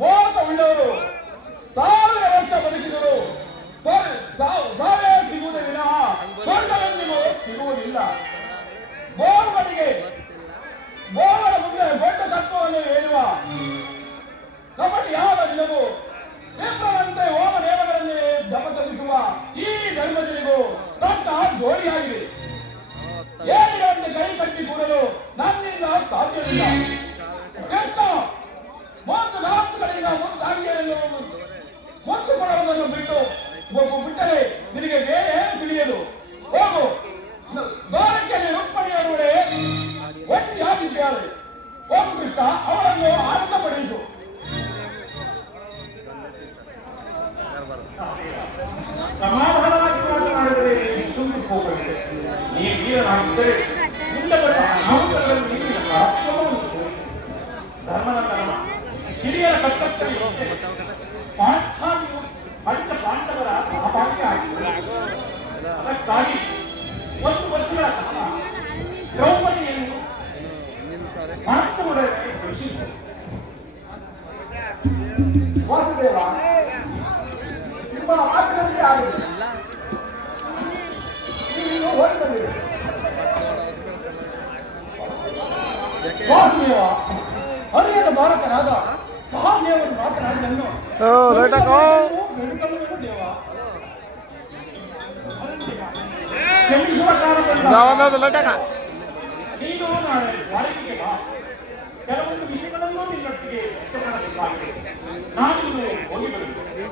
ಮೋಸ ಉಳ್ಳವರು 1000 ವರ್ಷ ಬದುಕಿದರು ಸಾವೇ ಸಿಗುವುದೇ ವಿನಃ ಸ್ವರ್ಗವೆಂದಿಗೂ ಸಿಗುವುದಿಲ್ಲ. ಮೋಹಗಳ ಮುಂದೆ ದೊಡ್ಡ ತತ್ವವನ್ನು ಹೇಳುವ ಕಪಟಿ ಯಾವ ದಿನವೂ ವಿಪ್ರವಂತೆ ಹೋಮ ನೇಮಗಳನ್ನೇ ಜಪತರಿಸುವ ಈ ಧರ್ಮಜನಿಗೂ ದೊಡ್ಡ ಜೋಡಿಯಾಗಿದೆ. ಏನಿಗೆ ಕೈ ಕಟ್ಟಿ ಕೂಡಲು ನನ್ನಿಂದ ಸಾಧ್ಯವಿಲ್ಲ. ಕೃಷ್ಣ 34 ಕಡೆಯಿಂದ ಮುಂದಾಗಿಯನ್ನು ಮುತ್ತು ಕೊಡುವುದನ್ನು ಬಿಟ್ಟರೆ ನಿನಗೆ ಬೇರೆ ತಿಳಿಯಲು ಹೋಗು. ದ್ವಾರಕ್ಕೆ ರುಕ್ಮಣಿಯವರೇ ಒಟ್ಟಿಯಾಗಿದ್ದಾರೆ. ಹೋಗು ಕೃಷ್ಣ, ಅವಳನ್ನು ಆನಂದಪಡಿಸು. ಸಮಾಧಾನವಾಗಿ ಮಾತನಾಡಿದರೆ ಇಷ್ಟೊಂದು ಹೋಗಲಿದೆ. ನೀವು ವೀರನಾಗಿದ್ದರೆ ಮುಂದೆ ಬರುವ ಅನಾಹುತಗಳನ್ನು ನೀವು ಅರ್ಥವನ್ನು ತೋರಿಸಿ. ಧರ್ಮನಂದನ ಹಿರಿಯರ ಕರ್ತವ್ಯ ಪಾಂಚಾಲಿಯು ಪಂಚ ಪಾಂಡವರ ಸಹಭಾಗಿ ಆಗಿದ್ದರು. ಅದಕ್ಕಾಗಿ 1 ವರ್ಷಗಳ ಕಾಲ ದ್ರೌಪದಿಯನ್ನು ಮಾತುಡನೆ ಕಳಿಸಿದರು. ವಾಸುದೇವ ನಿಮ್ಮ ಮಾತಿನಲ್ಲಿ ಆಗಿದೆ. ನೀವು ಓಡಿ ಬಂದಿರಿ. ವಾಸುದೇವ ಹರಿಯದ ಬಾಲಕನಾದ ಸಹದೇವರು ಮಾತನಾಡಿದನ್ನು ದೇವ ಕ್ಷಮಿಸುವ ಕಾರಣದಿಂದ ನೀನು ನಾಳೆ ಬಾಳಿಕೆ ಬಾ. ಕೆಲವೊಂದು ವಿಷಯಗಳನ್ನು ನಿನ್ನೊಟ್ಟಿಗೆ ಇಷ್ಟಪಡಬೇಕಾಗಿದೆ. ನಾನು ಹೋಗಿ ಬರುತ್ತೇನೆ.